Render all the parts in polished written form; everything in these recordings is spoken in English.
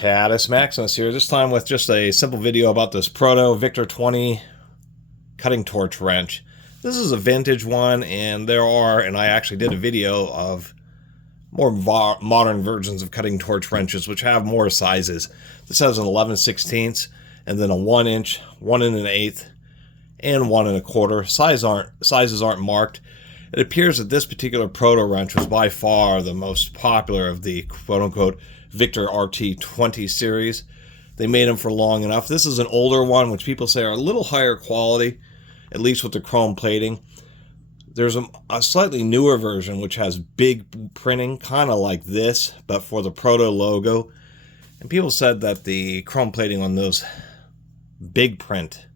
Catus, Maximus here, this time with just a simple video about this Proto RT-20 cutting torch wrench. This is a vintage one, and I actually did a video of more modern versions of cutting torch wrenches, which have more sizes. This has an 11/16, and then a 1 inch, 1 1/8, and 1 1/4. Sizes aren't marked. It appears that this particular Proto wrench was by far the most popular of the quote-unquote Victor RT-20 series. They made them for long enough. This is an older one, which people say are a little higher quality, at least with the chrome plating. There's a slightly newer version which has big printing, kind of like this, but for the Proto logo. And people said that the chrome plating on those big print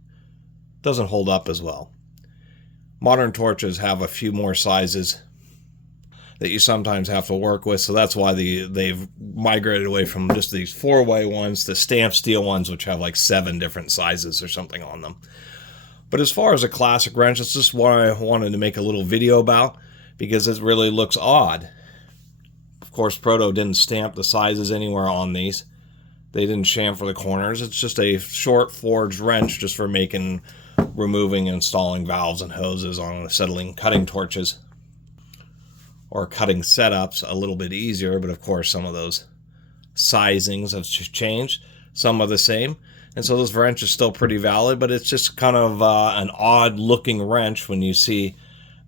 doesn't hold up as well. Modern torches have a few more sizes that you sometimes have to work with, so that's why they've migrated away from just these 4-way ones to stamped steel ones, which have like 7 different sizes or something on them. But as far as a classic wrench, it's just what I wanted to make a little video about, because it really looks odd. Of course, Proto didn't stamp the sizes anywhere on these. They didn't chamfer the corners. It's just a short forged wrench just for removing and installing valves and hoses on acetylene cutting torches, or cutting setups a little bit easier. But of course, some of those sizings have changed. Some are the same. And so this wrench is still pretty valid, but it's just kind of an odd looking wrench when you see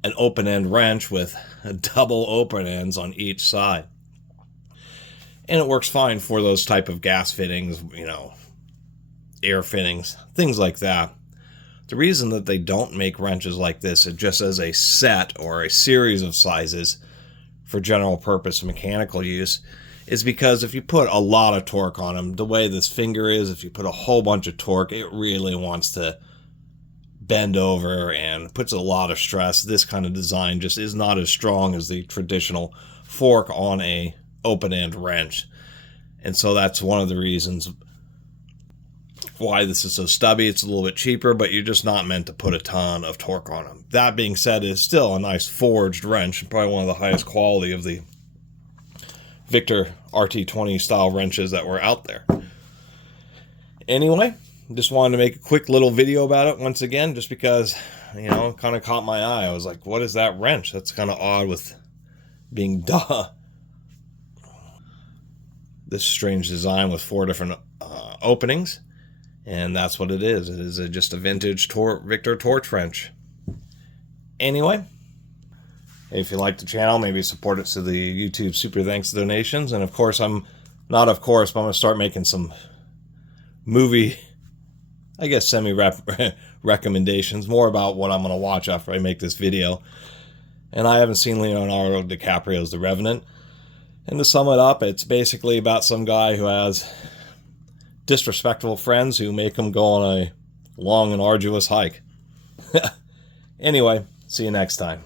an open end wrench with double open ends on each side. And it works fine for those type of gas fittings, air fittings, things like that. The reason that they don't make wrenches like this just as a set or a series of sizes for general purpose mechanical use is because if you put a lot of torque on them, the way this finger is, if you put a whole bunch of torque, it really wants to bend over and puts a lot of stress. This kind of design just is not as strong as the traditional fork on a open-end wrench. And so that's one of the reasons why this is so stubby. It's a little bit cheaper, but you're just not meant to put a ton of torque on them. That being said, it's still a nice forged wrench, probably one of the highest quality of the Victor RT-20 style wrenches that were out there. Anyway, just wanted to make a quick little video about it once again, just because, it kind of caught my eye. I was like, what is that wrench? That's kind of odd with being this strange design with 4 different openings. And that's what it is. It is just a vintage Victor torch wrench. Anyway, if you like the channel, maybe support it through the YouTube Super Thanks donations. And of course, but I'm going to start making some movie, semi-recommendations, more about what I'm going to watch after I make this video. And I haven't seen Leonardo DiCaprio's The Revenant. And to sum it up, it's basically about some guy who has disrespectful friends who make him go on a long and arduous hike. Anyway, see you next time.